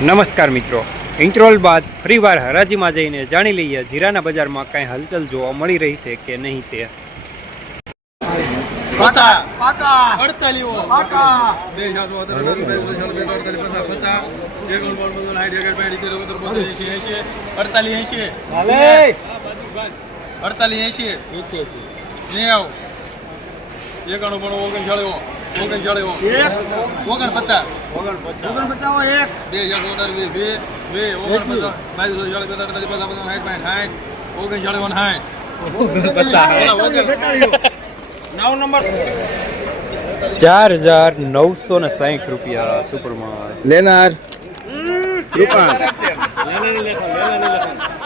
નમસ્કાર મિત્રો. ઇન્ટ્રોલ બાદ ફરીવાર હરાજીમાં જઈને જાણી લઈએ જીરાના બજારમાં કાંઈ હલચલ જોવા મળી રહી છે કે નહીં તે. પાકા. પાકા. અડતાલીઓ પાકા. બે બે પચાસ. એક. નંબર બધું સાઠ એક પાંઠ સિત્તેર ઓગણત્રીસ બોતેર એંશી એંશી અડતાલીસ એંશી અડતાલીસ એંશી નેવ એકાણું પણ ઓગણચાળીઓ ઓગણચાળીઓ એક ઓગણ પચાસ.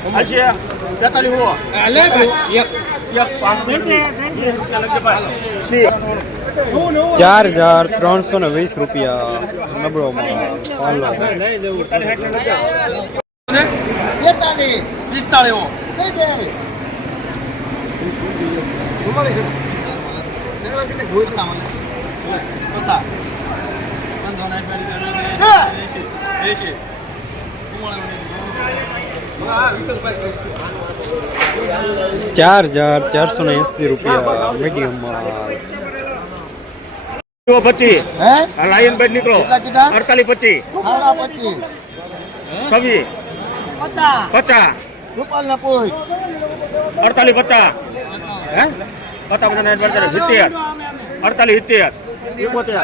સુપરમાં લેનાર રૂપાણ ચાર હજાર આઠસો રૂપિયા પૂરા સુપરમાં ચાર હજાર ત્રણસો ને વીસ રૂપિયા નબળોમાં પાલો બેતાલીસ પાંચ ચાર હજાર ચારસો ને એસી રૂપિયા મીડિયમમાં પચીસ લાયન બેડ નીકળો. અડતાલીસ પચીસ. સાડા પચીસ અડતાલીસ પચાસ. હે? પચાસ બધા સિત્તેર. અડતાલીસ સિત્તેર. એકોતેર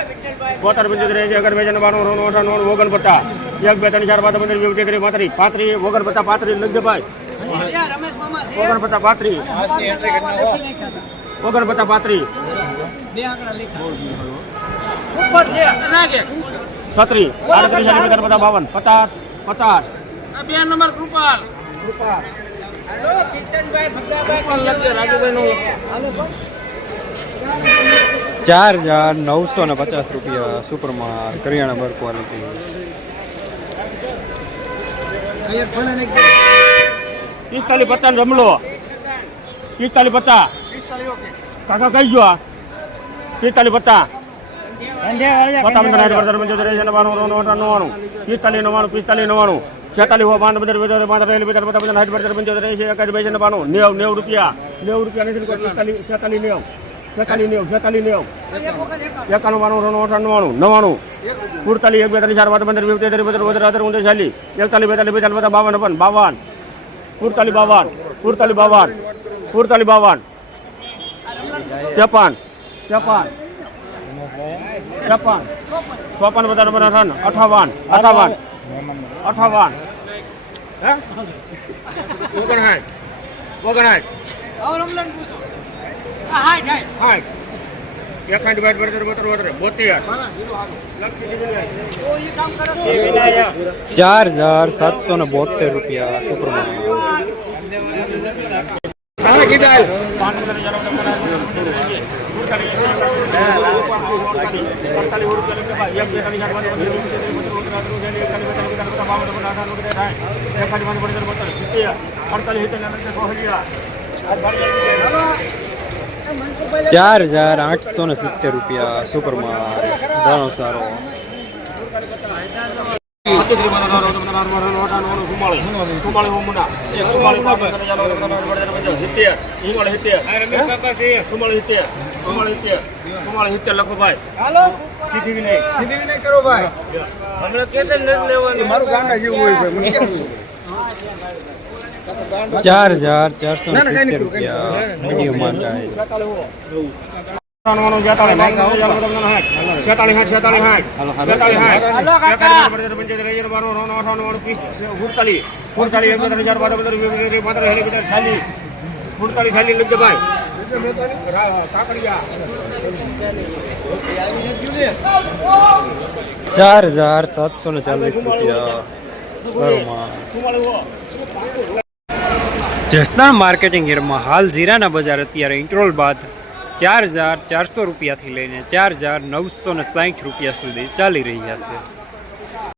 બોતેર. પંચોતેર એંશી. અગર બેજન બાણું ઓગણ પચાસ એક બે ત્રણ ચાર પાંચ મંદિર વીસ એકત્રીસ પાતરી પાંત્રીસ ઓગણ પચાસ પાંત્રીસ લગ્નભાઈ ઓગણ પચાસ પાંત્રીસ ઓગણ પચાસ પાંત્રીસ છત્રી. આડત્રીસ પચાસ પચાસ બાવન. પચાસ પચાસ. બે નંબર કૃપાલ. ચાર હજાર નવસો ને પચાસ રૂપિયા સુપરમાં કરિયાણા બર ક્વોલિટી પિસ્તાલીસ ને જમલો પિસ્તાલીસ પત્તા કાકા કઈ ગયો આ? પિસ્તાલીસ પંદર પંદર નવ્વાણું પિસ્તાલીસ નવ્વાણું પિસ્તાલીસ નવ્વાણું છેતાલીસ હો પાંચ પંદર પંદર પાંચ રહેલી પચાસ પચાસ સાઠ પંદર પંચોતેર એંશી એકાદ બેસી નવ્વાણું નેવ નેવ રૂપિયા. નેવ રૂપિયા નથી છેતાલીસ નેવ. છેતાલીસ નેવ છેતાલીસ નેવ એકાણું બાણું નવ્વાણું નવ્વાણું નવ્વાણું સુડતાલીસ એક બે ત્રણ ચાર પાંચ પંદર વીસ તેત્રીસ પંદર પંદર અઢાર ઓગણત્રીસ ચાલીસ એકતાલીસ બેતાલીસ બેતાલીસ બધા બાવન પણ બાવન સુડતાલીસ બાવન સુડતાલીસ બાવન સુડતાલીસ બાવન ત્રેપન ત્રેપન ત્રેપન ચોપન બધા નંબર અઠાવન અઠાવન અઠાવન અઠાવન હે ઓગણસાઠ ઓગણસાઠ સાઠ એકાઠ બાઠ બોતેર બોતેર બોતેર બોતેર ચાર હજાર સાતસો ને બોતેર રૂપિયા સુપરમાં તારા કીધા. ચાર હજાર આઠસો ને સિત્તેર રૂપિયા સુપરમાં ઘણો સારો. મારું ગાંડા જેવું હોય ભાઈ મને કેવું ચાર હજાર ચારસો રૂપિયા મીડિયમમાં થાય. ચાર હજાર સાતસો ને ચાલીસ રૂપિયા. જસદણ માર્કેટિંગ યાર્ડમાં હાલ જીરાના બજાર અત્યારે ઇન્ટ્રોલ બાદ ચાર હજાર ચારસો રૂપિયાથી લઈને ચાર હજાર નવસો ને સાહીઠ રૂપિયા સુધી ચાલી રહ્યા છે.